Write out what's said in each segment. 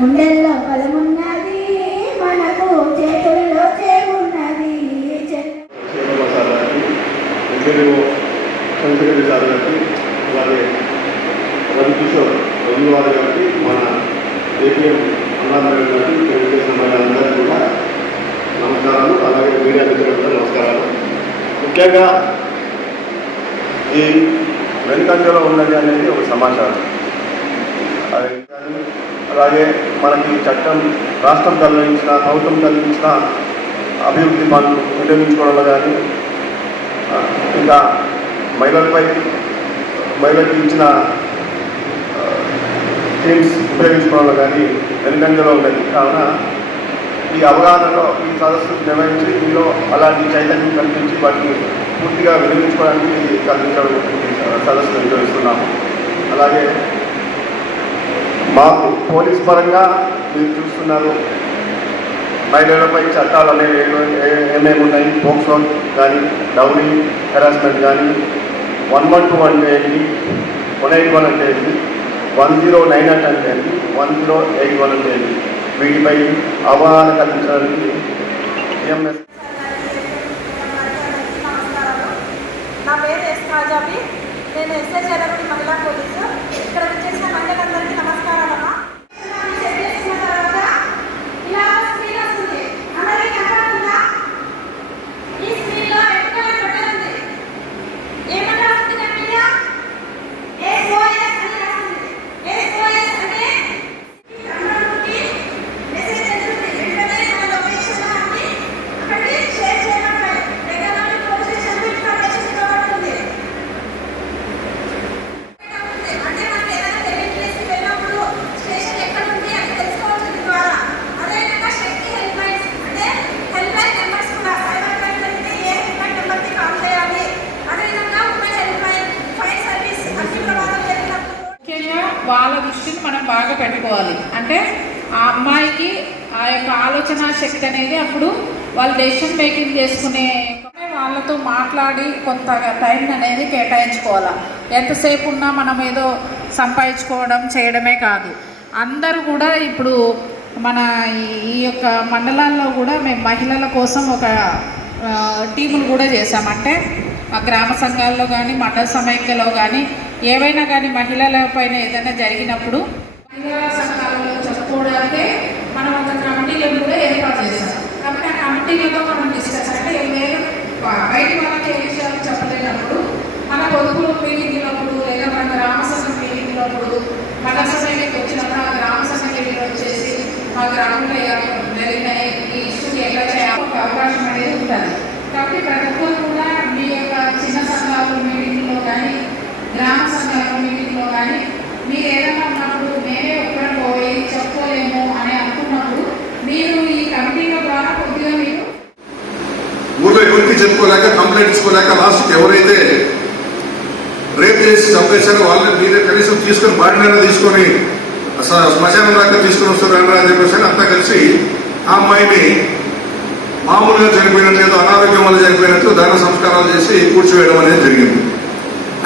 గుండెల్లో బలమున్నది, మనకు చేతుల్లో చేమున్నది. చంద్రశేఖర్ సార్ గారికి, అలాగే రవికిషోర్ రవివారి గారికి, మన ఏపీఎం అన్నారాయణ గారికి, తెలుగుదేశం అందరికీ కూడా నమస్కారాలు. అలాగే మీడియా మిత్రులకు కూడా నమస్కారాలు. ముఖ్యంగా ఈ వెనుకంజలో ఉన్నది అనేది ఒక సమాచారం. అలాగే మనకి చట్టం రాష్ట్రం కలిగించిన, ప్రభుత్వం కలిగించిన అభివృద్ధి పనులు వినియోగించుకోవడంలో కానీ, ఇంకా మహిళలకు ఇచ్చిన స్కీమ్స్ ఉపయోగించుకోవడంలో కానీ వెనుకంజలో ఉన్నది. కావున ఈ అవగాహనలో ఈ సదస్సు నిర్వహించి దీనిలో అలాంటి చైతన్యం కల్పించి వాటిని పూర్తిగా వినియోగించుకోవడానికి కల్పించడం సదస్సు నిర్వహిస్తున్నాము. అలాగే మాకు పోలీస్ పరంగా మీరు చూస్తున్నారు, మహిళలపై చట్టాలు అనేవి ఏమేమి ఉన్నాయి. పోక్సో కానీ, డౌరీ హెరాస్మెంట్ కానీ, 112 అంటే ఏంటి, 181 అంటే ఏంటి, 109 అంటే ఏంటి, 1081 అంటే ఏంటి, వీటిపై అవగాహన కల్పించడానికి ఈఎంఎస్. నా పేరు ఎస్ రాజాబి, నేను ఎస్ఐ చేరగూడి మహిళా పోలీసు. ఇక్కడ వచ్చేసిన మహిళలందరికీ నమస్కారాలమ్మా. వాళ్ళ దృష్టిని మనం బాగా పెట్టుకోవాలి. అంటే ఆ అమ్మాయికి ఆ యొక్క ఆలోచన శక్తి అనేది అప్పుడు వాళ్ళు డెసిషన్ మేకింగ్ చేసుకునే వాళ్ళతో మాట్లాడి కొంత టైం అనేది కేటాయించుకోవాలి. ఎంతసేపు ఉన్నా మనం ఏదో సంపాదించుకోవడం చేయడమే కాదు. అందరూ కూడా ఇప్పుడు మన ఈ యొక్క మండలాల్లో కూడా మేము మహిళల కోసం ఒక టీములు కూడా చేశామంటే ఆ గ్రామ సంఘాల్లో కానీ, మండల సమైక్యలో కానీ, ఏవైనా కానీ మహిళల పైన ఏదైనా జరిగినప్పుడు మహిళా సంఘాలలో చెప్పుకోవడానికే మనం ఒక కమిటీలను కూడా ఏర్పాటు చేస్తాం. కాబట్టి ఆ కమిటీలతో మనం డిస్కస్ అంటే బయట వాళ్ళకి ఏ విషయాలు చెప్పలేనప్పుడు మన పొదుపులు మీటింగ్లప్పుడు, లేదా మన గ్రామ సంఘ మీటింగ్లప్పుడు, మండల సమైక్యకి వచ్చినప్పుడు ఆ గ్రామ సంఘ మీటింగ్ వచ్చేసి మా గ్రామంలో జరిగిన ఈ ఇష్యూకి ఎలా చేయాలి ఒక అవకాశం అనేది ఉంటుంది. కాబట్టి ప్రతి ఒక్కరు కూడా మీ యొక్క చిన్న సంఘాలు మీటింగ్లో కానీ, గ్రామ సంఘాల మీటింగ్లో కానీ మీరు ఏదైనా ఉన్నప్పుడు మేమే ఒక్కరు పోయి చెప్పుకోలేము అని అనుకున్నప్పుడు మీరు ఈ కమిటీల ద్వారా కొద్దిగా మీరు ఊళ్ళో ఎవరికి చెప్పుకోలేక, కంప్లైంట్ ఇచ్చుకోలేక లాస్ట్కి ఎవరైతే రేప్ చేసి చంపేశారో వాళ్ళని మీరే కనీసం తీసుకొని బాడీనైనా తీసుకొని శ్మశానం దాకా తీసుకొని వస్తారు అని చెప్పేసి అంతా కలిసి ఆ అమ్మాయిని మామూలుగా చనిపోయినట్లు, ఏదో అనారోగ్యం వల్ల చనిపోయినట్లు దాన సంస్కారాలు చేసి కూర్చోవేయడం అనేది జరిగింది.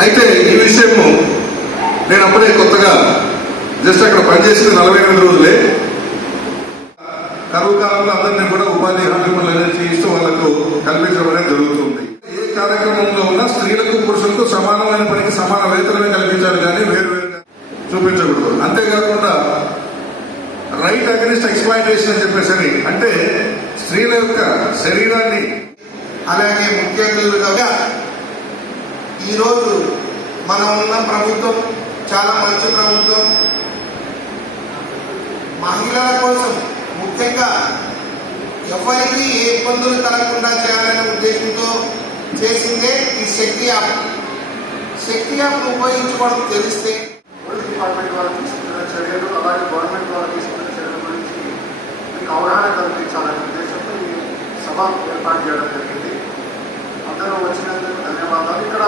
అయితే ఈ విషయము నేను అప్పుడే కొత్తగా జస్ట్ అక్కడ పనిచేసిన 48 రోజులే కరువు కాలంలో అందరినీ కూడా ఉపాధి హామీ పనులు ఇస్తూ వాళ్ళకు కల్పించడం అనేది జరుగుతుంది. ఏ కార్యక్రమంలో ఉన్నా స్త్రీలకు పురుషులకు సమానమైన పనికి సమాన వేతనమే కల్పించాలి కానీ వేరువేరుగా చూపించకూడదు. అంతేకాకుండా రైట్ అగెనిస్ట్ ఎక్స్‌ప్లాయిటేషన్ అని చెప్పేసి, అంటే స్త్రీల యొక్క శరీరాన్ని, అలాగే ముఖ్య అతిథులుగా ఈరోజు మనం ఉన్న ప్రభుత్వం చాలా మంచి ప్రభుత్వం. మహిళల కోసం ముఖ్యంగా ఎవరికి ఏ ఇబ్బందులు కలగకుండా చేయాలనే ఉద్దేశంతో చేసిందే ఈ శక్తి యాప్. శక్తి యాప్ ఉపయోగించుకోవడం తెలిస్తే పోలీస్ డిపార్ట్మెంట్ వాళ్ళు తీసుకుంటున్న చర్యలు, అలాగే గవర్నమెంట్ వాళ్ళు తీసుకున్న చర్యల గురించి మీకు అవగాహన కల్పించాలనే ఉద్దేశంతో ఈ సభ ఏర్పాటు చేయడం జరిగింది. అందరూ వచ్చినందుకు ధన్యవాదాలు. ఇక్కడ